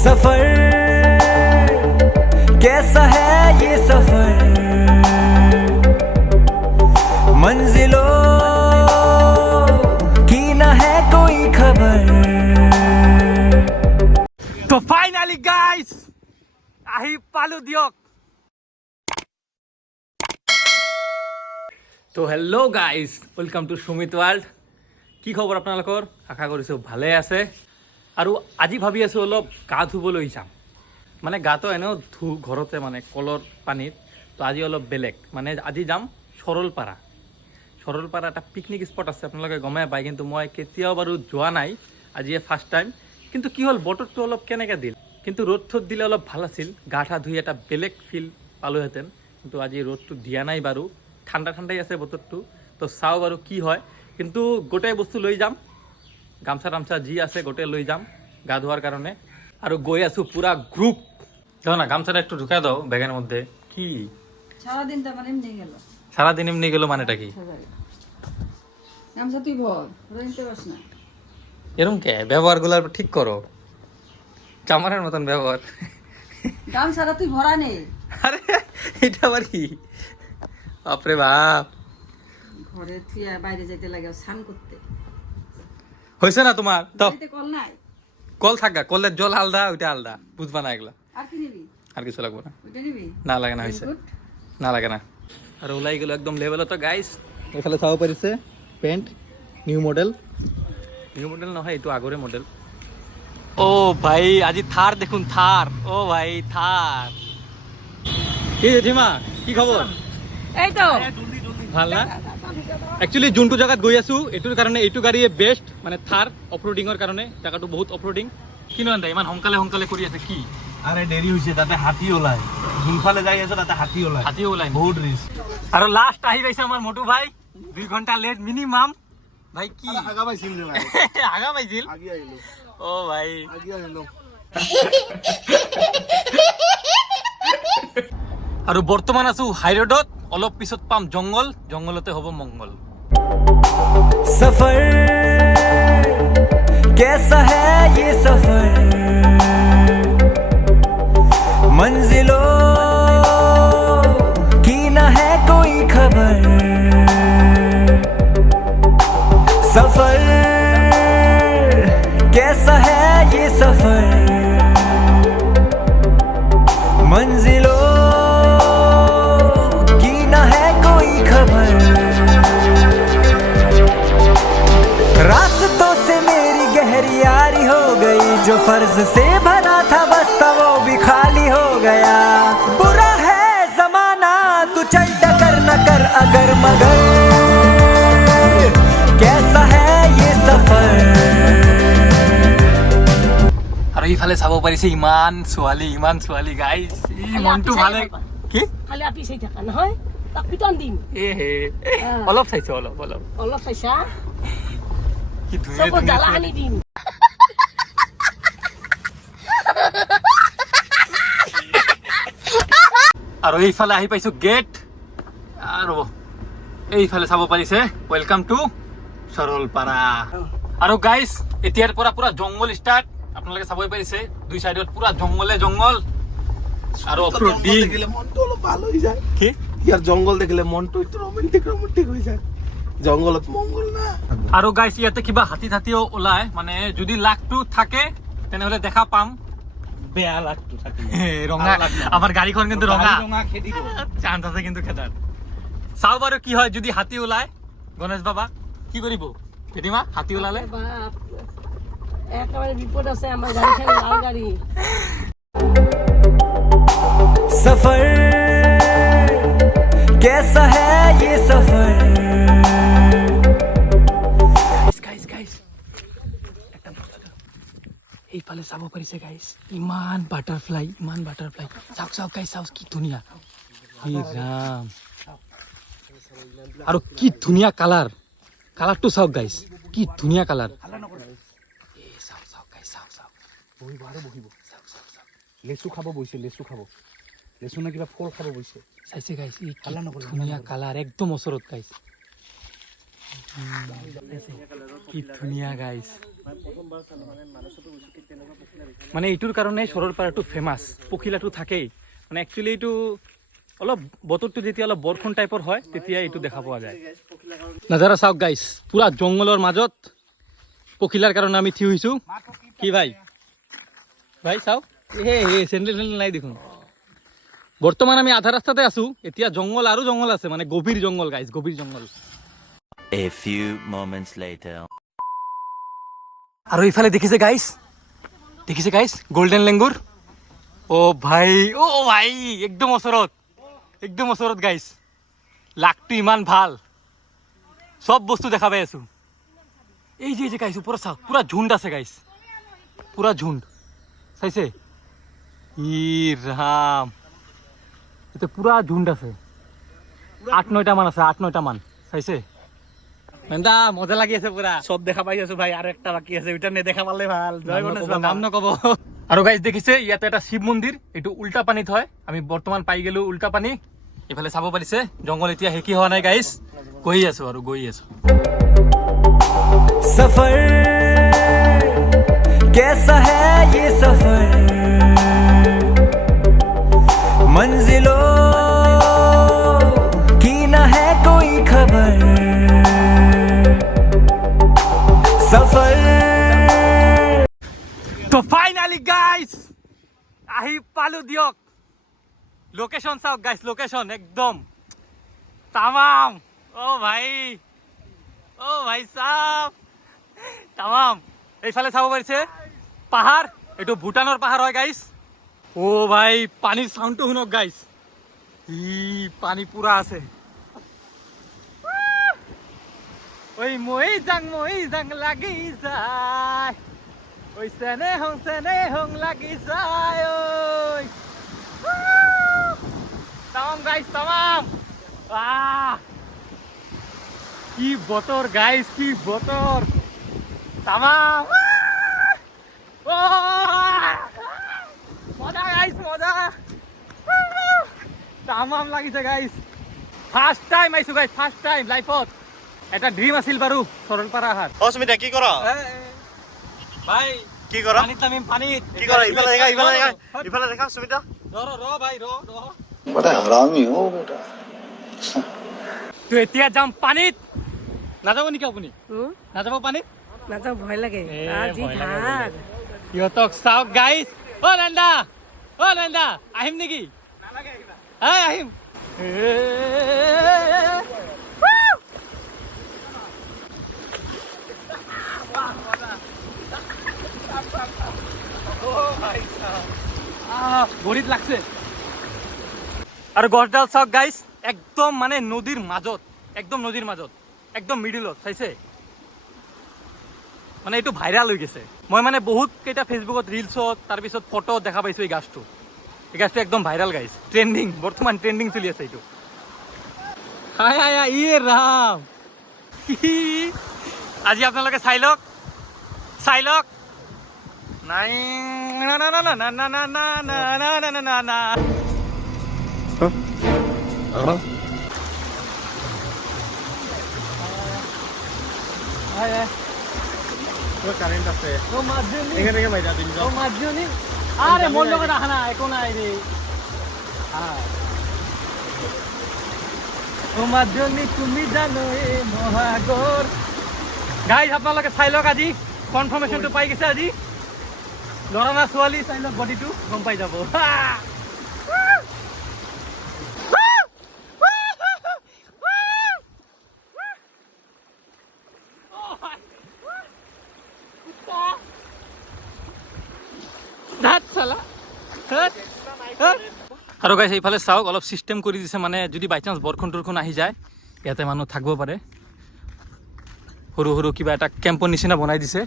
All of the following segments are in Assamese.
सफर कैसा है ये सफर मंजिलों की ना है कोई खबर। তো ফাইনালি গাইস আহি পালো দিয়ক। তো hello' guys welcome to Sumit world. কি খবৰ আপোনালোকৰ? আশা কৰিছোঁ ভালে আছে। আৰু আজি ভাবি আছোঁ অলপ গা ধুবলৈ যাম, মানে গাটো এনেও ধু ঘৰতে, মানে কলৰ পানীত। তো আজি অলপ বেলেগ, মানে আজি যাম সৰলপাৰা। সৰলপাৰা এটা পিকনিক স্পট আছে, আপোনালোকে গমেই পায়, কিন্তু মই কেতিয়াও বাৰু যোৱা নাই, আজিয়ে ফাৰ্ষ্ট টাইম। কিন্তু কি হ'ল, বতৰটো অলপ কেনেকৈ দিল, কিন্তু ৰ'দ থ'দ দিলে অলপ ভাল আছিল, গা ঠা ধুই এটা বেলেগ ফিল পালোহেঁতেন। কিন্তু আজি ৰ'দটো দিয়া নাই বাৰু, ঠাণ্ডা ঠাণ্ডাই আছে বতৰটো। তো চাওঁ বাৰু কি হয়, কিন্তু গোটেই বস্তু লৈ যাম, গামছা টামছা যি আছে গোটেই লৈ যাম গা ধোৱাৰ কাৰণে। আৰু গৈ আছোঁ পুরা গ্রুপ। দেখো না গামছাটা একটু ঢুকাই দাও ব্যাগের মধ্যে। কি সারাদিন তো মানে এমনি গেল, সারাদিন এমনি গেল মানেটা কি? গামছা তুই ভর নিতে পারস না, এরকম কে ব্যবহারগুলো ঠিক করো, চামারের মতন ব্যবহার। গামছাটা তুই ভরা নে। আরে এটা আবার কি? বাপরে বাপ, ঘরে তুই বাইরে যেতে লাগে স্নান করতে। হয়েছে না তোমার? তো বাড়িতে কল নাই? কল থাকা, কলের জল আলাদা, ওইটা আলাদা, বুঝবা না এগুলা। আর কি নিবি? আর কিছু লাগবে না, ওইটা নিবি? না লাগে না, হয়েছে Good. না লাগে না। আর ওলাই গেল একদম লেভেল। তো গাইস এখানে চাব পাৰিছে পেন্ট নিউ মডেল নহয়, এইটো আগৰে মডেল। ও ভাই আজি থাৰ দেখুন, থাৰ। ও ভাই থাৰ। কি জেঠিমা কি খবৰ? এই তো ভাল না? একচুয়ালি যোনটো জায়গাত গৈ আছো এইটোৰ কাৰণে এইটো গাড়ীয়ে বেষ্ট, মানে থাৰ অফৰোডিঙৰ কাৰণে। জায়গাটো বহুত অফৰোডিং। কিনো আনন্দা ইমান সোনকালে সোনকালে কৰি আছে কি? আরে দেরি হয়েছে, তাতে হাতী ওলায়, যোনফালে যাই আছে তাতে হাতী ওলায়, হাতী ওলাই বহুত রিস্ক। আৰু লাষ্ট আহি পাইছে আমাৰ মটু ভাই, 2 ঘণ্টা লেট মিনিমাম। ভাই কি আগা পাইছিল রে ভাই, আগা পাইছিল? আগে আইলো, ও ভাই আগে আইলো। আৰু বৰ্তমান আছো হাই ৰোডত, অলপ পিছত পাম জংগল, জংগলতে হ'ব মংগল। सफर कैसा है ये सफर मंजिलों की ना है कोई खबर। सफर कैसा है ये सफर मंजिलों की ना है कोई खबर। रास्तों से मेरी गहरी यारी हो गई, जो फर्ज से भरा था बस्ता वो भी खाली हो गया। बुरा है जमाना तू चल डकर न कर अगर मगर कैसा है ये सफर। আৰু ইফালে চাব পাৰিছে ইমান ছোৱালী গাইজ। ই মনটো ভালে। কি খালি আপি চাই থাকা নহয়, তাক পিটন দিম। এ হে অলপ চাইছো, অলপ অলপ চাইছা, কি ধুনীয়া চবত ধুনীয়া জ্বালা ছোৱালী। আনি দিম। আৰু এইফালে আহি পাইছো গেট, আৰু এইফালে চাব পাৰিছে ৱেলকাম টু সৰলপাৰা। আৰু গাইজ এতিয়াৰ পৰা পুৰা জংগল ষ্টাৰ্ট, আপোনালোকে চাবই পাৰিছে 2 চাইডত পুৰা জংগলে জংগল। আৰু অফৰোডিং দেখিলে মনটো অলপ ভাল হৈ যায়। কি ইয়াৰ জংগল দেখিলে মনটো একটু ৰোমান্টিক হৈ যায়, জংগলত মংগল না। আৰু গাইজ ইয়াতে কিবা হাতী থাতীও ওলাই, মানে যদি লাকটো থাকে তেনেহলে দেখা পাম। বেয়া লাগতো থাকে, ৰঙা আমাৰ গাড়ীখন কিন্তু ৰঙা ৰঙা খেদি চান্স আছে কিন্তু খেতাৰ। চাও বাৰু কি হয় যদি হাতী ওলাই। গণেশ বাবা কি কৰিব? জেঠিমা হাতী ওলালে বাপ, একেবারে বিপদ আছে আমার গাড়ি, খালি লাল গাড়ি। सफर कैसा है ये सफर। গাইজ এইফালে চাব পাৰিছে গাইজ, ইমান বাটাৰফ্লাই চাওক চাওক গাইজ, চাওক কি ধুনীয়া। হে ৰাম, আৰু কি ধুনীয়া কালাৰটো চাওক গাইজ, কি ধুনীয়া কালাৰ। চাওক গাইজ, চাওক বহিব আৰু বহিব। লেচু খাব বহিছে, লেচু না কিবা ফল খাব বহিছে। চাইছে গাইজ, ধুনীয়া কালাৰ একদম ওচৰত গাইজ। কি ধুনীয়া গাইজ, মানে এইটোৰ কাৰণে সৰলপাৰাটো ফেমাছ। পখিলাটো থাকেই, মানে একচুৱেলি এইটো অলপ বতৰটো যেতিয়া অলপ বৰষুণ টাইপৰ হয় তেতিয়া এইটো দেখা পোৱা যায়। নাজাৰা চাওক গাইজ, পুৰা জংঘলৰ মাজত পখিলাৰ কাৰণে আমি থিয় হৈছোঁ। কি ভাই ভাই চাওক, চেণ্ডেল নাই দেখোন। বৰ্তমান আমি আধা ৰাস্তাতে আছো, এতিয়া জংঘল আৰু জংঘল আছে, মানে গভীৰ জংঘল গাইজ, গভীৰ জংঘল। A few moments later. আৰু ইফালে দেখিছে গাইজ গল্ডেন লেংগুৰ। অ ভাই একদম ওচৰত গাইজ, লাকটো ইমান ভাল, চব বস্তু দেখা পাই আছো। এই যে গাইজ ওপৰত চাওক, পুৰা ঝুণ্ড আছে গাইজ, পুৰা ঝুণ্ড চাইছে? ই ৰাম, এতিয়া পুৰা ঝুণ্ড আছে, 8-9টা মান আছে, 8-9টা মান চাইছে? মেন্দা মজা লাগি আছে পুৰা, সব দেখা পাই আছো ভাই, আর একটা বাকি আছে, ওইটা নেদেখা পারলে ভাল। জয় গণেশ বাবা। নাম নকব। আৰু গাইজ দেখিছে ইয়াতে এটা শিৱ মন্দিৰ, এইটো উল্টা পানীত হয়। আমি বৰ্তমান পাই গেলো উল্টা পানী। এইফালে চাব পাৰিছে জংঘল এতিয়া শেষি হোৱা নাই গাইজ, গৈ আছো। सफर कैसा है ये सफर, मंजिलों की न है कोई खबर, सफर। তো ফাইনালি গাইজ আহি পালো দিয়ক। লোকেশন চাওক গাইজ, লোকেশন একদম তামাম। ও ভাই চাওক তামাম। এইফালে চাব পাৰিছে পাহাৰ, এইটো ভূটানৰ পাহাৰ হয় গাইজ। ও ভাই পানীৰ চাউণ্ডটো শুনক গাইজ, পানী পুৰা আছে। ওই মই যাং লাগি যায়, ওই চেনে হং লাগি যায়, ওই তামাম গাইজ তামাম। কি বতর গাইজ, কি বতর, তামাম। মজা গাইজ, মজা তামাম লাগিছে গাইজ। ফার্স্ট টাইম আইছো গাইজ, ফার্স্ট টাইম লাইফত। এটা ড্রিম আছিল বাৰু সৰলপাৰা আহাৰ। অস্মিতা কি কৰ? ভাই কি কৰ? পানীত নামিম, পানীত। কি কৰ? ইফালে দেখা সুমিতা। ৰ ভাই ৰ। बड़ा हरामी हो बेटा। তো এতিয়া যাম পানীত। নাযাব নেকি আপুনি? নাযাব পানীত? নাযাওঁ, ভয় লাগে। এ, আজি ভয় লাগে ধাৰ সিহঁতক চাওক গাইজ। নন্দা আহিম নেকি? আহিম। ভৰিত লাগছে। আৰু গছডাল চাওক গাইজ, একদম মানে নদীৰ মাজত, একদম মিডিলত চাইছে? মানে এইটো ভাইৰাল হৈ গৈছে। মই মানে বহুত কেইটা ফেচবুকত ৰিলছত তাৰপিছত ফটো দেখা পাইছো। এই গাছটো একদম ভাইৰাল গাইজ, ট্ৰেণ্ডিং, বৰ্তমান ট্ৰেণ্ডিং চলি আছে এইটো। ইয়ে ৰাম, আজি আপোনালোকে চাই লওক। নাই না কারেন্ট আছে ও মাজনী, এখানে থেকে বাইরে দিন ও মাজনী। আরে মোৰ লগত আহা না, একো নাই ৰে। ও মাজনী তুমি জানো এই মহাগৰ। গাইজ আপোনালোকে চাই লওক, আজি কনফাৰ্মেশ্যনটো পাই গৈছে। আজি ল'ৰা না ছোৱালী চাই লওক, বডিটো গম পাই যাব। আৰু গাইজ এইফালে চাওক, অলপ চিষ্টেম কৰি দিছে, মানে যদি বাই চান্স বৰষুণ তৰষুণ আহি যায় ইয়াতে মানুহ থাকিব পাৰে। সৰু কিবা এটা কেম্পৰ নিচিনা বনাই দিছে।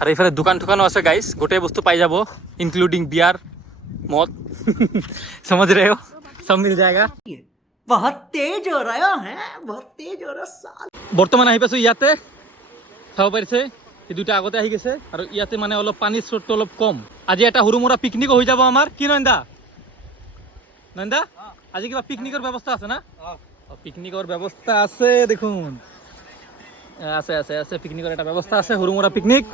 আৰু এইফালে দোকানো আছে গাইজ, গোটেই বস্তু পাই যাব, ইনক্লুডিং বিয়াৰ, মদ। समझ रहे हो, सब मिल जाएगा। बहुत तेज हो रहा है, बहुत तेज हो रहा। বৰ্তমান আহি পাইছো ইয়াতে, চাব পাৰিছে এই দুটা আগতে আহি গৈছে। আৰু ইয়াতে মানে অলপ পানীৰ স্ৰোতটো অলপ কম। আজি এটা সৰু মুৰা পিকনিকো হৈ যাব আমাৰ। কি নন্দা আজি কিবা পিকনিকৰ ব্যৱস্থা আছে না? পিকনিকৰ ব্যৱস্থা আছে দেখোন। আছে আছে আছে পিকনিকৰ এটা ব্যৱস্থা আছে সৰু মুৰা পিকনিক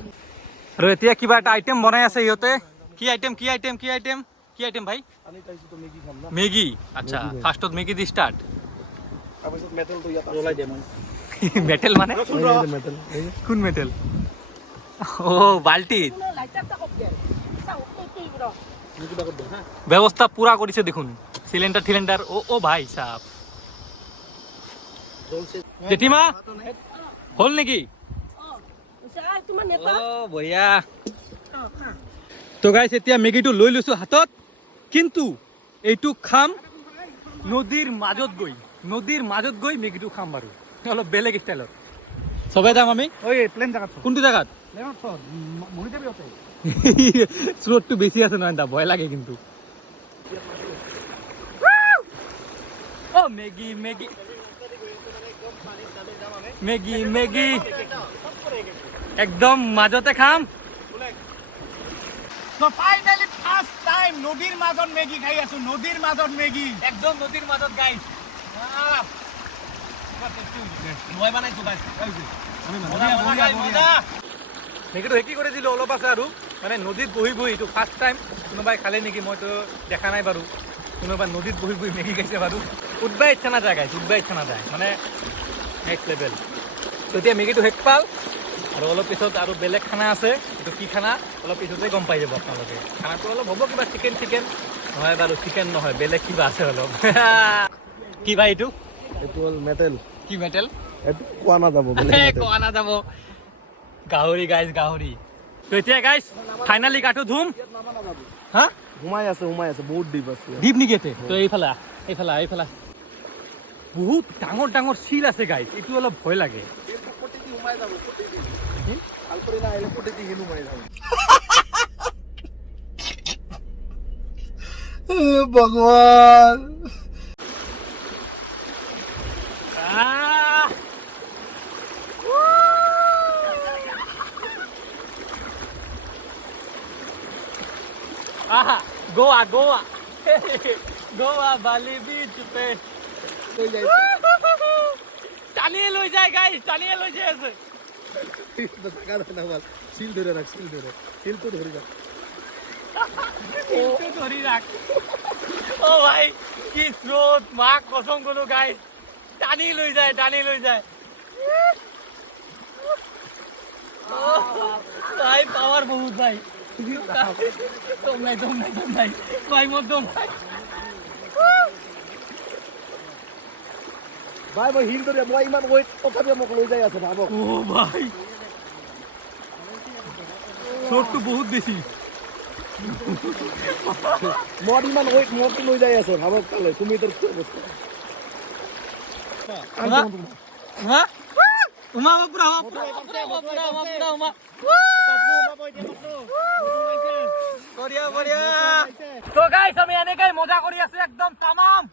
আৰু এতিয়া কিবা এটা আইটেম বনাই আছে ইহঁতে কি আইটেম ভাই মেগী আচ্ছা ফাৰ্ষ্টত মেগী দি ষ্টাৰ্ট মেটেল মানে কোন মেটেল ও বাল্টিত ব্যৱস্থা পুৰা কৰিছে দেখোন সিলিন্ডার ও ভাই সাহেব জেঠিমা হল নেকি ও বঢ়িয়া তো গাইছ এতিয়া মেগীটো লৈ লৈছো হাতত কিন্তু এইটো খাম নদীৰ মাজত গৈ মেগীটো খাম বাৰু অলপ বেলেগ ষ্টাইলত সবে যাম আমি ওই প্লেন জায়গা কোনটো জায়গাত মৰি যাবি ওতে স্রোতটো বেশি আছে নয় দা ভয় লাগে কিন্তু ও মেগি একদম মাজতে খাম তো ফাইনালি ফার্স্ট টাইম নদীর মাজত মেগি খাই আছো একদম নদীর মাজত গাইস মই বানাইছো গাইস মেগীটো হেকি কৰি দিলো অলপ আছে আৰু মানে নদীত বহি এইটো ফাৰ্ষ্ট টাইম কোনোবাই খালে নেকি মইতো দেখা নাই বাৰু কোনোবাই নদীত বহি মেগী খাইছে বাৰু উঠবাই ইচ্ছা নাযায় গাইছ মানে নেক্সট লেভেল তো এতিয়া মেগীটো শেষ পাল আৰু অলপ পিছত আৰু বেলেগ খানা আছে এইটো কি খানা অলপ পিছতে গম পাই যাব আপোনালোকে খানাটো অলপ হ'ব কিবা চিকেন নহয় বাৰু চিকেন নহয় বেলেগ কিবা আছে অলপ কি ভাই এইটো এইটো হ'ল মেটেল কি মেটেল এইটো কোৱা নাযাব কোৱা নাযাব গাহৰি তো এতিয়া গাইছ ফাইনালি গাটো ধুম হা সোমাই আছে বহুত ডিপ আছে ডিপ নেকি এতে তো এইফালে বহুত ডাঙৰ শিল আছে গাইছ এইটো অলপ ভয় লাগে भगवान গোয়া বালি বিচ पे টানিয়ে লৈ যায় গাইস টানিয়ে লৈ যায় আছে শিল ধরে রাখ শিল তো ধরে রাখ ধরি রাখ ও ভাই কি স্রোত মা কসম কোনো গাইস টানি লৈ যায় ভাই পাওয়ার বহুত ভাই দম নাই ভাই মোর দম নাই ভাই মই শিল ধরে মই ইমান ওয়েট তথাপি মোক লৈ যাই আছে ভাবক ও ভাই স্রোতটো বহুত বেশি মোৰ ইমান ওয়েট মোক লৈ যাই আছে ভাবক কালে সুমিতৰ কি অৱস্থা উমা পুৰা বঢ়িয়া তো গাইস আমি এনেকৈ মজা কৰি আছো একদম তামাম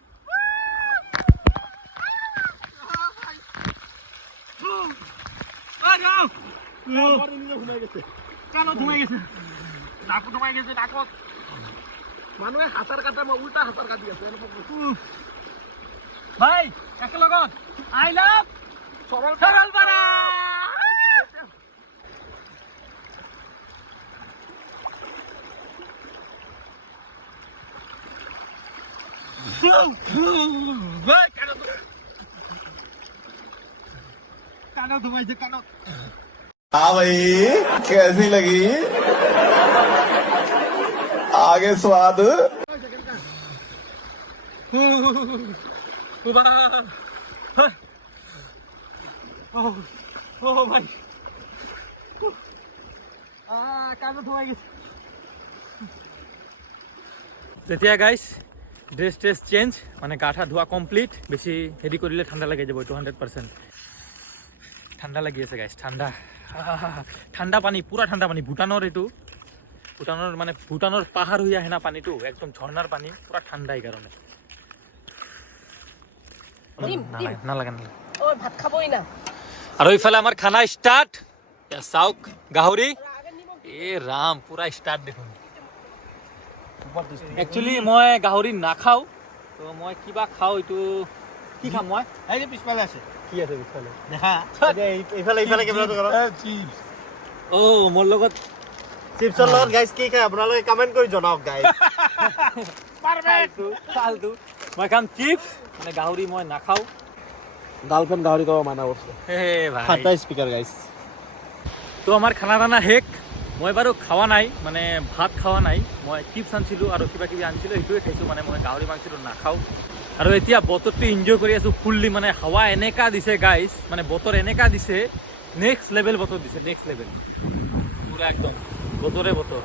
মানুহে হাতাৰ কাটে মই উল্টা হাতাৰ কাটি আছে ভাই একেলগত আই লাভ সরলপাড়া কানো ধুমাইছে কানো हाँ भाई कैसी लगी आगे स्वाद ও ভাই কানো ধুমাই গেছে তেতিয়া গাইস ড্রেস চেঞ্জ মানে গাঠা ধোয়া কমপ্লিট বেশি হেৰি কৰিলে ঠাণ্ডা লাগি যাব 200% ঠাণ্ডা লাগি আছে গাইস ঠাণ্ডা পানী পুৰা ঠাণ্ডা পানী ভুটানৰ এইটো ভুটানৰ পাহাৰ হৈ আহে না পানীটো একদম ঝৰ্ণাৰ পানী পুৰা ঠাণ্ডা এই কাৰণে নালাগে ভাত খাবই না আৰু ইফালে আমাৰ খানা ষ্টাৰ্ট চাওক গাহৰি এ ৰাম পুৰা ষ্টাৰ্ট দেখোন একচুৱেলি মই গাহৰি নাখাওঁ তো মই কিবা খাওঁ এইটো কি খাম মই এই যে পিছফালে আছে কি আছে পিছফালে দেখা এইফালে কেমেৰাটো কৰক চিপস অ মোৰ লগত চিপছৰ লগত গাইজ কি খায় আপোনালোকে কমেণ্ট কৰি জনাওক গাইজ ফালতু মই খাম চিপছ মানে গাহৰি মই নাখাওঁ গাৰ্লফ্ৰেণ্ড গাহৰি খাব মানা কৰিছে হে ভাই সাতটা স্পিকাৰ গাইজ তো আমাৰ খানা দানা শেষ মই বাৰু খোৱা নাই মানে ভাত খোৱা নাই মই চিপছ আনিছিলোঁ আৰু কিবা কিবি আনিছিলোঁ সেইটোৱে খাইছোঁ মানে মই গাহৰি মাংসটো নাখাওঁ আৰু এতিয়া বতৰটো এনজয় কৰি আছোঁ ফুল্লি মানে হাৱা এনেকা দিছে গাইজ মানে বতৰ এনেকা দিছে নেক্সট লেভেল বতৰ দিছে নেক্সট লেভেল পুৰা একদম বতৰে বতৰ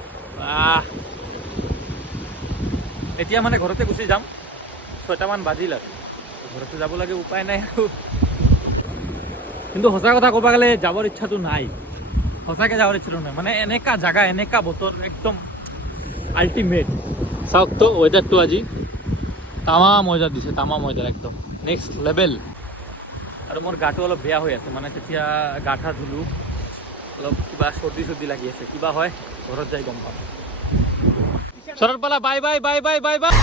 এতিয়া মানে ঘৰতে গুচি যাম 6টামান বাজিল আৰু ঘৰতে যাব লাগে উপায় নাই আৰু কিন্তু সঁচা কথা ক'ব গ'লে যাবৰ ইচ্ছাটো নাই সঁচাকৈ যাবৰ ইচ্ছাটো নাই মানে এনেকা জাগা এনেকা বতৰ একদম আল্টিমেট চাওক তো ৱেডাৰটো আজি তামাম ৱেডাৰ দিছে তামাম ৱেডাৰ একদম নেক্সট লেভেল আৰু মোৰ গাটো অলপ বেয়া হৈ আছে মানে তেতিয়া গা ঠা ধুলোঁ অলপ কিবা চৰ্দি লাগি আছে কিবা হয় ঘৰত যাই গম পাম চৰতপালা bye bye bye bye bye bye